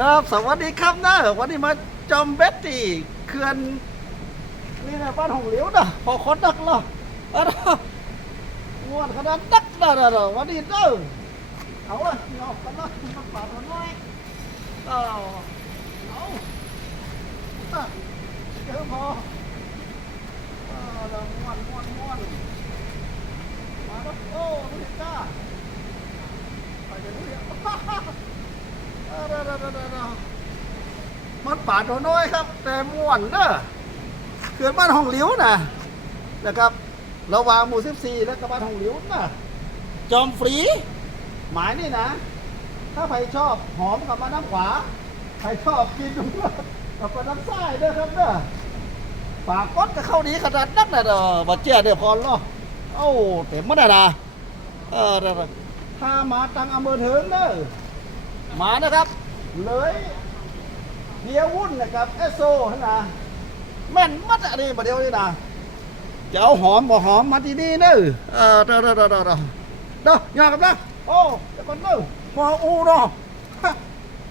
ครับ สวัสดีครับนะวันนี้มาจอมเบ็ดตีเขื่อนนี่นะบ้านหงเหลียวนะพอคนนักเหรออะนะม่วนขนาดนักนะนะนะวันนี้เด้อเอาละยอมกันนะมาปาดมันหน่อยเอาเอาอะเจอพอเอาละม่วนม่วนม่วนมาแล้วโอ้ไม่เห็นจ้าไปเดี๋ยวนี้ เอาเด้อเด้อเด้อเด้อเด้อ มันป่าดน้อยครับ แต่ม่วนเด้อเขื่อนบ้านห้องหลิวนะนะครับระหว่างหมู่14และกับบ้านห้องหลิวนะจอมฟรี หมายนี่นะ ถ้าใครชอบหอมกับมาน้ำขวาใครชอบกินกับมาน้ำไส้เด้อครับเด้อปากก๊อดก็เข้าดีขนาดนักนะเด้อบัดเจ้าเดี๋ยวพอเนาะโอ้เต็มหมดแล้วนะเออเออถ้ามาตังอำเภอเถิงเด้อมานะครับ เลย เดียววุ่นนะครับเอสโซนะแม่นมัดอะไรประเดี๋ยวนี้นะจะเอาหอมบ่หอมมาที่นี่เนอะเออเด้อเด้อเด้อเด้อเด้อเด้อยากับนะโอ้เดี๋ยวก่อนเด้อพออูเนาะ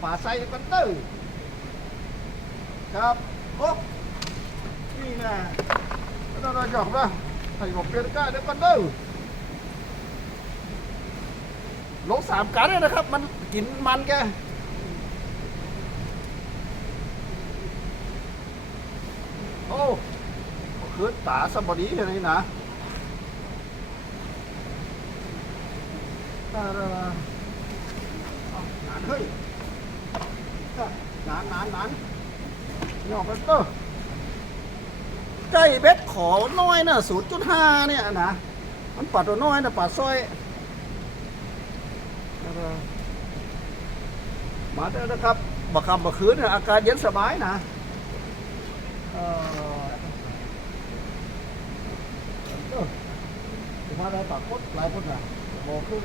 ป่าใส่กันเด้อครับโอ้นี่นะเด้อเด้อยอกนะใส่หมวกเปลี่ยนก้าเดี๋ยวก่อนเด้อลงสามกันเลยนะครับ มันกินมันแก โอ้คืนตาสมบดีอะไรนะอ่าๆเอาหนานเฮ้ยหนานหนานหนานยอกกันเตอร์ใจเบ็ดขอน้อยนะศูนย์จุดห้าเนี่ยนะมันปัดตัวน้อยนะปัดซอยมาเด้อนะครับบักคำบักคืนอากาศเย็นสบายนะ เอ่อเออมาได้ปากคดหลายคนนะโบขึ้น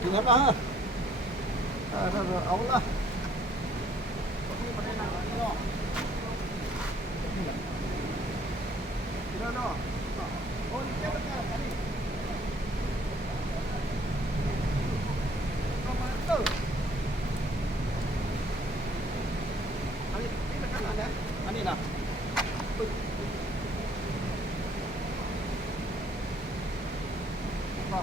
ถึงแล้วนะเออถ้าเราเอาละนี่มาได้นานแล้วเนาะนี่แหละนี่แล้วเนาะโอ้ยเจ้าเป็นไงกันนี่ เอามาเอออันนี้นี่เป็นขนาดนะอันนี้นะปึ๊บก็กดสิเนาะ ม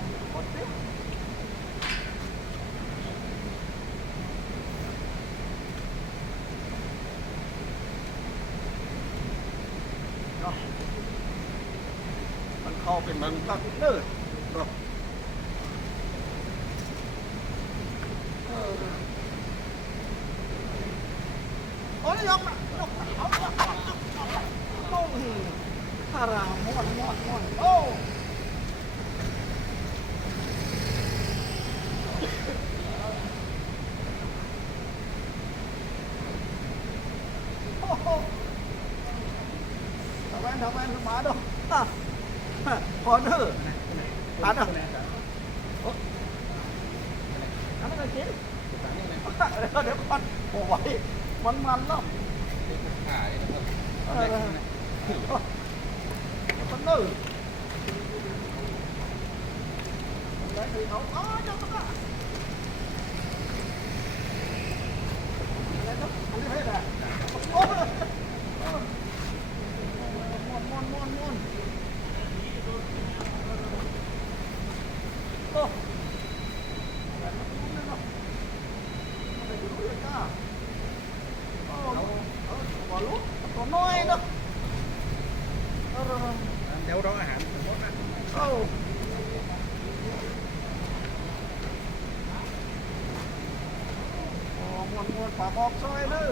ันเข้าเป็นมันก็เด้อเนาะโอ้ยยกมายกมาเอาเอาเอาเอาเอาโอ้ยคารามม้วนม้วนม้วนโอ้โอ้โหทำแว่นทำแว่นมาดูอะฮะพอเอร์ ตัดอะโอ้อันนั้นก็กินเดี๋ยวเดี๋ยวก่อนโอ้ยมันมันล่ำเออมันเนื้อแล้วคือเขาอ๋อจังตะอะไรครับอันนี้เพชรอะโอ้ยม้วนม้วนม้วนม้วนโอ้ตัวน้อยเนาะ เดี๋ยวร้องอาหารหมดนะ เอ้าโอ้มวนมวน ป่าบอกซอยเด้อ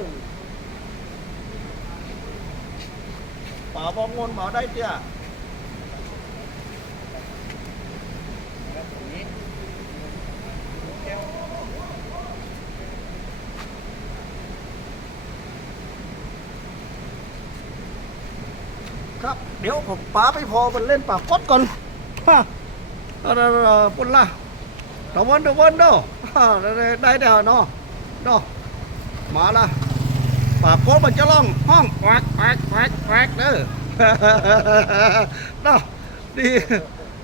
ป่าบอกมวนหมาได้เจ้าแล้วตรงนี้แก้วครับ เดี๋ยวผมป๋าไปพอมันเล่นป่ากดก่อนฮะเออเออเออปุ่นละตะวันตะวันเนาะฮะได้ได้ได้เดี๋ยวเนาะเนาะ มาละป่ากดมันจะร้องห้องแควกแควกแควกแควกเด้อเนาะดี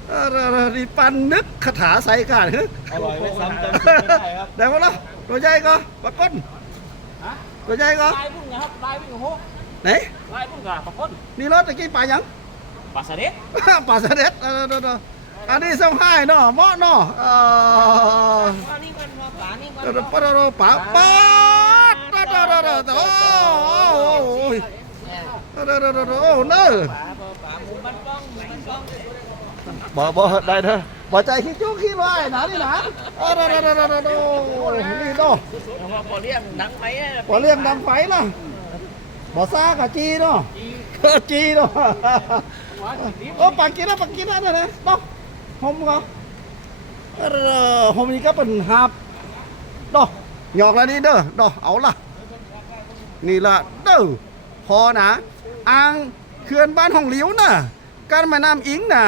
เออนี่ปันนึกคาถาใส่กันเฮ้ยอร่อยไม่ซ้ำเติมสูตรไม่ได้ครับได้ปะล่ะตัวใหญ่ก็ปลาก้นฮะตัวใหญ่ก็ลายพุ่งนะครับลายพุ่งโหไหนลายพุ่งกับปลาก้นนี่รถตะกี้ปลาหยังปลาสะเด็ดปลาเสด็จเออเออเอออันนี้เส้าห้ายเนาะเหมาะเนาะเออปลานี่กันปลานี่กันเออปลา บ่บ่ได้เด้อบ่ใจขี้จุกขี้ลอยนะนี่นะเออเด้อเด้อเด้อเด้อเด้อโอ้นี่เนาะแล้วก็ปลาเลี้ยงดังไหมบ่เลี้ยงดังไฟล่ะบ่ซ่ากะจีเนาะเออจีเนาะโอ้ปากกินแล้วปากกินแล้วเนี่ยนะต้องหอมก็เออหอมนี่ก็เป็นหับดอกหยอกแล้วนี่เด้อดอกเอาล่ะ นี่ละเด้อพอนะอ่างเขื่อนบ้านห้องเหลียวน่ะการแม่น้ำอิงน่ะ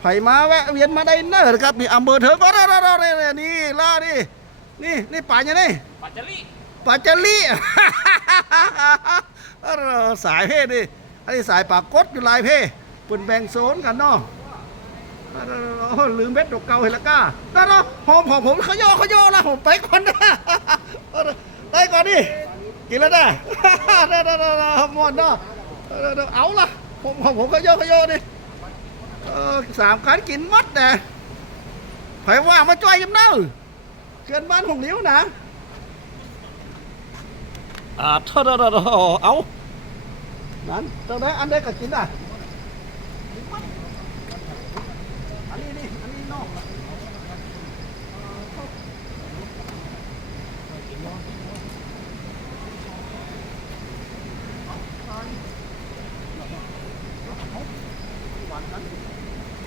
ไผมาแวะเวียนมาได้เน้อนะครับนี่อำเภอเถอะก็ได้ๆๆนี่ล่ะนี่นี่นี่ป่าอย่างนี้ปลาจลี่ปาจารีเออสายเพ่ดิอันนี้สายปากกดอยู่ลายเพ่เปินแบ่งโซนกันเนาะเออลืมเม็ดดอกเก่าเห็นละก้านั่นเนาะหอมของผมเขาย่อเขาย่อละผมไปก่อนนะเออได้ก่อนดิ กินแล้วนะได้ได้ได้ได้หมดเนาะเอาละผมของผมเขาย่อเขาย่อดิเออสามคันกินมัดนะไผว่ามาจ่อยยำเน่าเกินบ้านหงนิ้วนะอ่าเท่าเท่าเอานั้นเท่าได้อันได้ก็กินอะอันนี้นี่อันนี้นอกหวานนั้น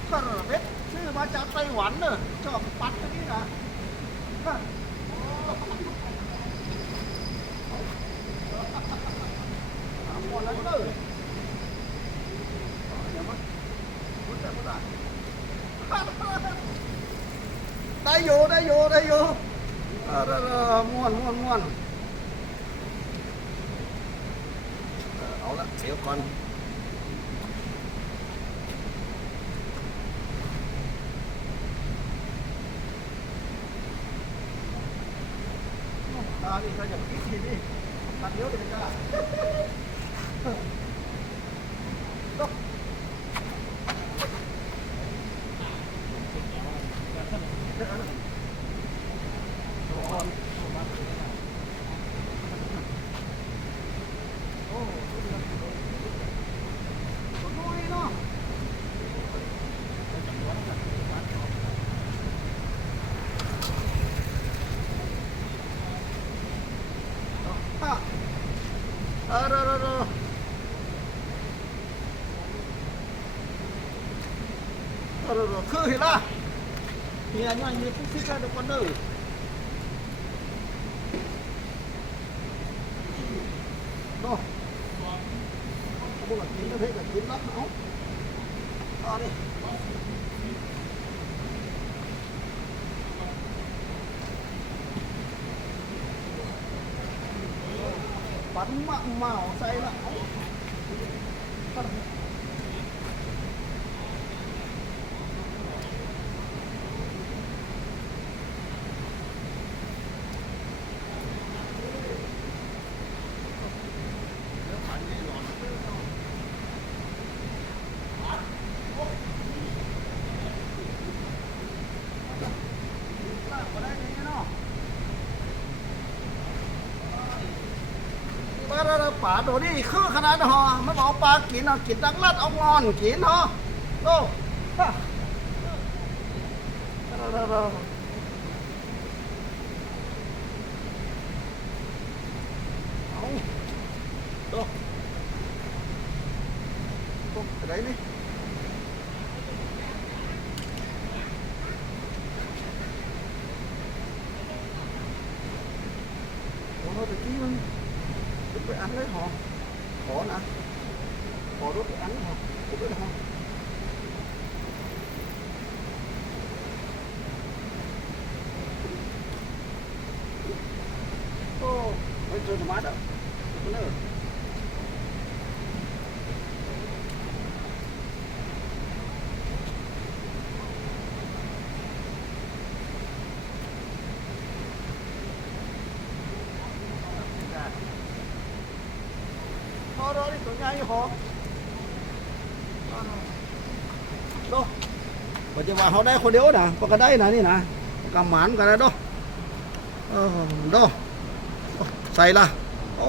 ก็ระเบ็ดชื่อ มาจากไต้หวันเนอะชอบปัดอันนี้นะหมดแล้วเด้อได้อยู่ได้อยู่ได้อยู่เออเออเออม่ว นม่วนม่วนเอออยวก่อนตานี่เขาจะพิธีนี่ตัดเลี้ยวเดี๋ยวจ้า เออเออเออเออเออเออเออคือเห็นละเมียน้ อยมีผู้พิการทุกคนเด้อเนาะพวกเรากินแล้วเพ่กับกินแล้วเอาเอา ดิปันมะเมาใส่ละเอาปันปลาระป่าตัวนี้คือขนาดหอมันบอกปลากินเอากินตักลัดเอางอนกินหอโตฮะเอาโตโตอะไรนี่โอ้โห phải ăn đấy họ khó nè khó đốt phải ăn họ cũng biết họ Oh, wait till the matter. Who knows? Trời nó mát đó Đúc cái nữa ไงดูปัจจุบันเขาได้คนเดียวนะปก็ได้นะนี่นะกำหมันกันนะดูเออดูใส่ละโอ้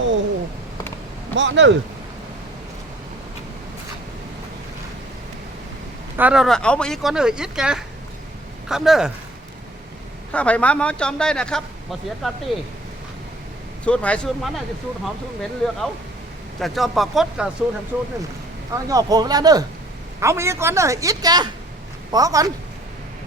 เหมาะเด้อถ้าเราเอามาอีกก่อนเด้ออิดแกครับเด้อถ้าไผ่ม้ามาจอมได้นะครับบ่เสียการตีสูตรไผ่สูตรมันน่ะจะสูตรหอมสูตรเหม็นเลือกเอา จะจอมปรากฏกับสูตรทำสูตรหนึ่งเอาหยอกโผล่แล้วเด้อเอามีก่อนเด้ออิดแกปอก่อน